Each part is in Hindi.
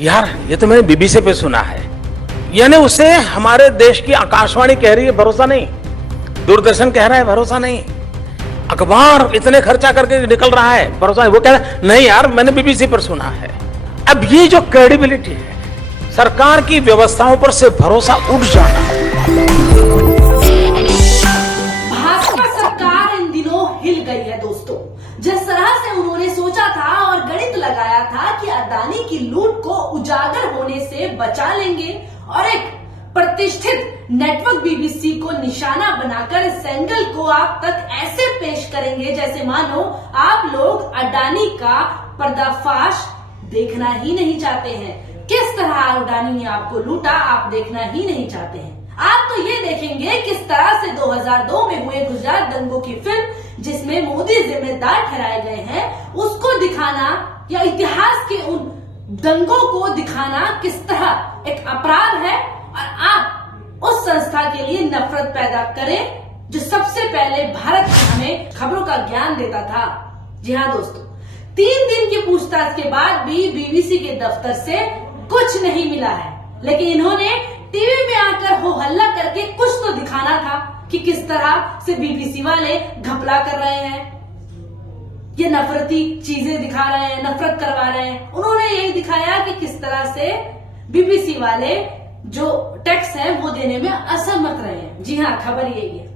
यार ये तो मैंने बीबीसी पे सुना है, यानी उसे हमारे देश की आकाशवाणी कह रही है भरोसा नहीं, दूरदर्शन कह रहा है भरोसा नहीं, अखबार इतने खर्चा करके निकल रहा है भरोसा नहीं, वो कह रहा है नहीं यार मैंने बीबीसी पर सुना है। अब ये जो क्रेडिबिलिटी है, सरकार की व्यवस्थाओं पर से भरोसा उठ जाना। भाजपा सरकार इन दिनों हिल गई है दोस्तों। जिस तरह से उन्होंने सोचा था और गणित लगाया था कि अदानी की लूट को उजागर होने से बचा लेंगे और एक प्रतिष्ठित नेटवर्क बीबीसी को निशाना बनाकर इस एंगल को आप तक ऐसे पेश करेंगे जैसे मानो आप लोग अडानी का पर्दाफाश देखना ही नहीं चाहते हैं। किस तरह अडानी ने आपको लूटा आप देखना ही नहीं चाहते हैं। आप तो ये देखेंगे किस तरह से 2002 में हुए गुजरात दंगों की फिल्म जिसमें मोदी जिम्मेदार ठहराए गए हैं उसको दिखाना या इतिहास के उन दंगों को दिखाना किस तरह एक अपराध है और आप उस संस्था के लिए नफरत पैदा करें जो सबसे पहले भारत में हमें खबरों का ज्ञान देता था। जी हाँ दोस्तों, 3 दिन की पूछताछ के बाद भी बीबीसी के दफ्तर से कुछ नहीं मिला है, लेकिन इन्होंने टीवी में आकर हो हल्ला करके कुछ तो दिखाना था कि किस तरह से बीबीसी वाले घपला कर रहे हैं, ये नफरती चीजें दिखा रहे हैं, नफरत करवा रहे हैं। उन्होंने यही दिखाया कि किस तरह से बीबीसी वाले जो टैक्स है वो देने में असमर्थ रहे हैं। जी हाँ, खबर यही है।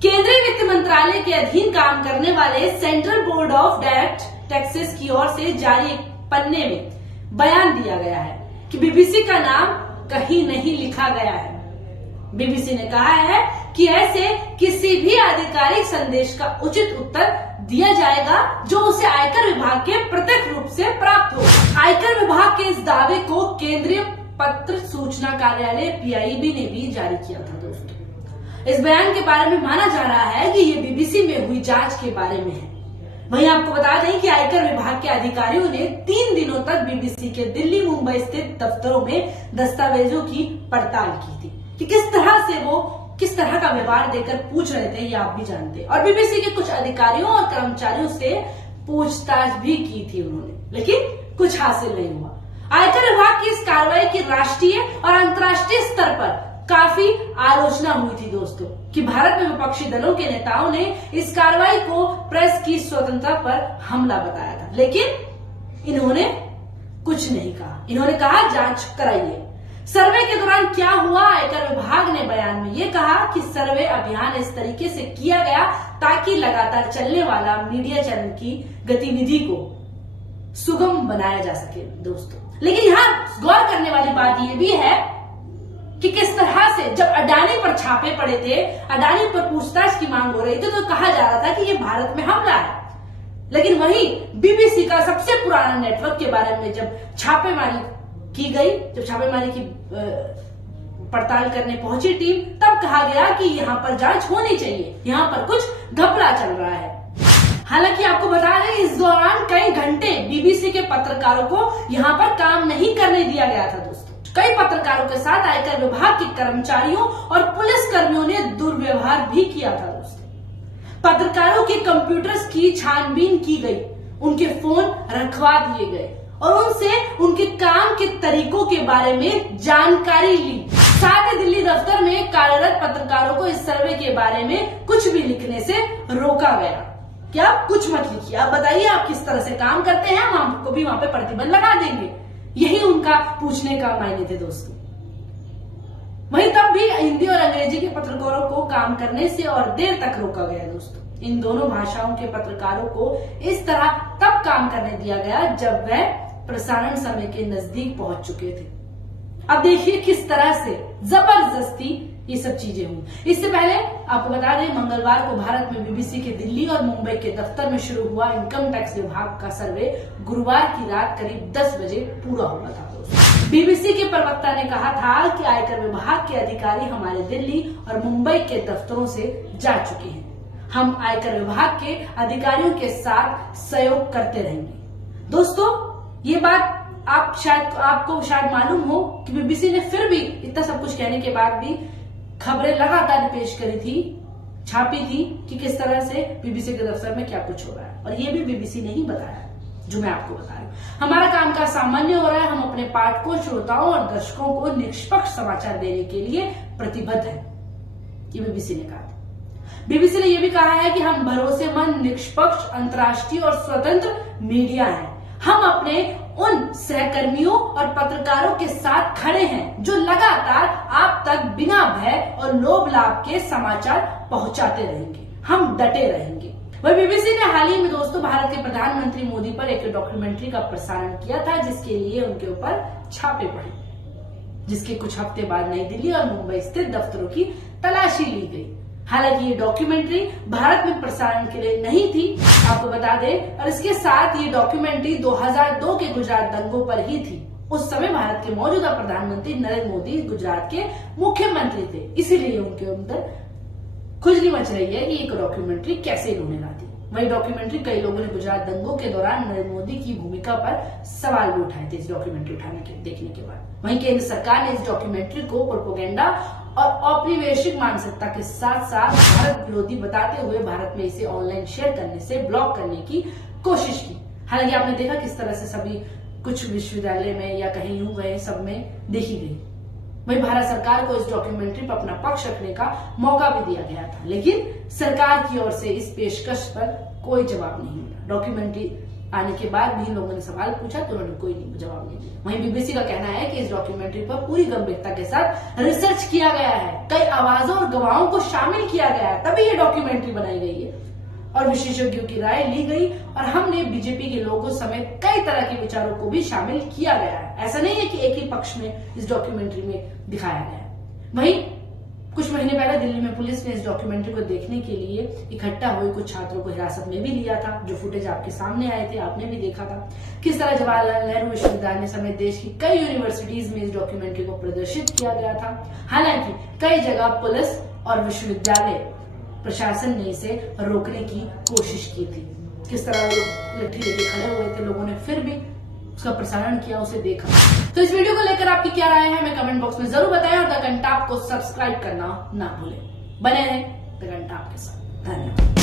केंद्रीय वित्त मंत्रालय के अधीन काम करने वाले central board of direct taxes की ओर से जारी एक पन्ने में बयान दिया गया है कि बीबीसी का नाम कहीं नहीं लिखा गया है। बीबीसी ने कहा है कि ऐसे किसी भी आधिकारिक संदेश का उचित उत्तर दिया जाएगा जो उसे आयकर विभाग के प्रत्यक्ष रूप से प्राप्त हो। आयकर विभाग के इस दावे को केंद्रीय पत्र सूचना कार्यालय पीआईबी ने भी जारी किया था दोस्तों। इस बयान के बारे में माना जा रहा है कि ये बीबीसी में हुई जांच के बारे में है। वहीं आपको बता दें कि आयकर विभाग के अधिकारियों ने 3 दिनों तक बीबीसी के दिल्ली मुंबई स्थित दफ्तरों में दस्तावेजों की पड़ताल की थी कि किस तरह से वो किस तरह का व्यवहार देकर पूछ रहे थे, ये आप भी जानते हैं। और बीबीसी के कुछ अधिकारियों और कर्मचारियों से पूछताछ भी की थी उन्होंने, लेकिन कुछ हासिल नहीं हुआ। आयकर विभाग की इस कार्रवाई की राष्ट्रीय और अंतर्राष्ट्रीय स्तर पर काफी आलोचना हुई थी दोस्तों कि भारत में विपक्षी दलों के नेताओं ने इस कार्रवाई को प्रेस की स्वतंत्रता पर हमला बताया था, लेकिन इन्होंने कुछ नहीं कहा। इन्होंने कहा जांच कराइए। सर्वे के दौरान क्या हुआ, आयकर विभाग ने बयान में ये कहा कि सर्वे अभियान इस तरीके से किया गया ताकि लगातार चलने वाला मीडिया चैनल की गतिविधि को सुगम बनाया जा सके दोस्तों। लेकिन यहाँ गौर करने वाली बात ये भी है कि किस तरह से जब अडानी पर छापे पड़े थे, अडानी पर पूछताछ की मांग हो रही थी, तो कहा जा रहा था कि ये भारत में हमला है। लेकिन वहीं बीबीसी का सबसे पुराना नेटवर्क के बारे में जब छापेमारी की गई, जब छापेमारी की पड़ताल करने पहुंची टीम, तब कहा गया कि यहाँ पर जांच होनी चाहिए, यहाँ पर कुछ घपला चल रहा है। हालांकि आपको बता दें इस दौरान कई घंटे बीबीसी के पत्रकारों को यहाँ पर काम नहीं करने दिया गया था दोस्तों। कई पत्रकारों के साथ आयकर विभाग के कर्मचारियों और पुलिस कर्मियों ने दुर्व्यवहार भी किया था दोस्तों। पत्रकारों के कंप्यूटर्स की छानबीन की गई, उनके फोन रखवा दिए गए और उनसे उनके काम के तरीकों के बारे में जानकारी ली। साथ ही दिल्ली दफ्तर में कार्यरत पत्रकारों को इस सर्वे के बारे में कुछ भी लिखने से रोका गया कि आप कुछ मत लिखिए, आप बताइए आप किस तरह से काम करते हैं, हम आपको भी वहां पे प्रतिबंध लगा देंगे। यही उनका पूछने का मायने थे दोस्तों। वहीं तब भी हिंदी और अंग्रेजी के पत्रकारों को काम करने से और देर तक रोका गया दोस्तों। इन दोनों भाषाओं के पत्रकारों को इस तरह तब काम करने दिया गया जब वह प्रसारण समय के नजदीक पहुंच चुके थे। अब देखिए किस तरह से जबरदस्ती ये सब चीजें हुई। इससे पहले आपको बता दें मंगलवार को भारत में बीबीसी के दिल्ली और मुंबई के दफ्तर में शुरू हुआ इनकम टैक्स विभाग का सर्वे गुरुवार की रात करीब 10 बजे पूरा हुआ था। बीबीसी के प्रवक्ता ने कहा था कि आयकर विभाग के अधिकारी हमारे दिल्ली और मुंबई के दफ्तरों से जा चुके हैं। हम आयकर विभाग के अधिकारियों के साथ सहयोग करते रहेंगे। दोस्तों ये बात आपको शायद मालूम हो कि बीबीसी ने फिर भी इतना सब कुछ कहने के बाद भी खबरें लगातार पेश करी थी, छापी थी कि किस तरह से बीबीसी के दफ्तर में क्या कुछ हो रहा है, और ये भी बीबीसी ने ही बताया। जो मैं आपको बता रही हूँ। हमारा काम का सामान्य हो रहा है, हम अपने पाठकों, श्रोताओं और दर्शकों को निष्पक्ष समाचार देने के लिए प्रतिबद्ध है, ये बीबीसी ने कहा। बीबीसी ने यह भी कहा है कि हम भरोसेमंद, निष्पक्ष, अंतर्राष्ट्रीय और स्वतंत्र मीडिया हैं। हम अपने उन सहकर्मियों और पत्रकारों के साथ खड़े हैं जो लगातार आप तक बिना भय और लोभ लाभ के समाचार पहुंचाते रहेंगे। हम डटे रहेंगे। वह बीबीसी ने हाल ही में दोस्तों भारत के प्रधानमंत्री मोदी पर एक डॉक्यूमेंट्री का प्रसारण किया था, जिसके लिए उनके ऊपर छापे पड़े, जिसके कुछ हफ्ते बाद नई दिल्ली और मुंबई स्थित दफ्तरों की तलाशी ली गई। हालांकि ये डॉक्यूमेंट्री भारत में प्रसारण के लिए नहीं थी, आपको बता दें, और इसके साथ ये डॉक्यूमेंट्री 2002 के गुजरात दंगों पर ही थी। उस समय भारत के मौजूदा प्रधानमंत्री नरेंद्र मोदी गुजरात के मुख्यमंत्री थे, इसीलिए उनके अंदर खुजली मच रही है कि एक डॉक्यूमेंट्री कैसे इन्होंने ला दी। वही डॉक्यूमेंट्री कई लोगों ने गुजरात दंगों के दौरान नरेंद्र मोदी की भूमिका पर सवाल भी उठाए थे इस डॉक्यूमेंट्री देखने के बाद। वहीं केंद्र सरकार ने इस डॉक्यूमेंट्री को प्रोपेगेंडा और औपनिवेशिक मानसिकता के साथ साथ भारत विरोधी बताते हुए भारत में इसे ऑनलाइन शेयर करने से ब्लॉक करने की कोशिश की। हालांकि आपने देखा किस तरह से सभी कुछ विश्वविद्यालय में या कहीं यूं गए सब में देखी गई। वहीं भारत सरकार को इस डॉक्यूमेंट्री पर अपना पक्ष रखने का मौका भी दिया गया था, लेकिन सरकार की ओर से इस पेशकश पर कोई जवाब नहीं मिला। डॉक्यूमेंट्री आने के बाद भी लोगों ने सवाल पूछा तो उन्होंने कोई जवाब नहीं दिया। वहीं बीबीसी का कहना है कि इस डॉक्यूमेंट्री पर पूरी गंभीरता के साथ रिसर्च किया गया है, कई आवाजों और गवाहों को शामिल किया गया है, तभी ये डॉक्यूमेंट्री बनाई गई है और विशेषज्ञों की राय ली गई और हमने बीजेपी के लोगों समेत कई तरह के विचारों को भी शामिल किया गया है। ऐसा नहीं है कि एक ही पक्ष में इस डॉक्यूमेंट्री में दिखाया गया है। वहीं कुछ महीने पहले दिल्ली में पुलिस ने इस डॉक्यूमेंट्री को देखने के लिए इकट्ठा हुए कुछ छात्रों को हिरासत में भी लिया था, जो फुटेज आपके सामने आए थे, आपने भी देखा था किस तरह जवाहरलाल नेहरू विश्वविद्यालय समेत देश की कई यूनिवर्सिटीज में इस डॉक्यूमेंट्री को प्रदर्शित किया गया था। हालांकि कई जगह पुलिस और विश्वविद्यालय प्रशासन ने इसे रोकने की कोशिश की थी। किस तरह लोग लट्ठी लेके खड़े हुए थे, लोगों ने फिर भी उसका प्रसारण किया, उसे देखा। तो इस वीडियो को लेकर आपकी क्या राय है हमें कमेंट बॉक्स में जरूर बताएं और द घंटाप को सब्सक्राइब करना ना भूलें। बने रहें द घंटाप के साथ। धन्यवाद।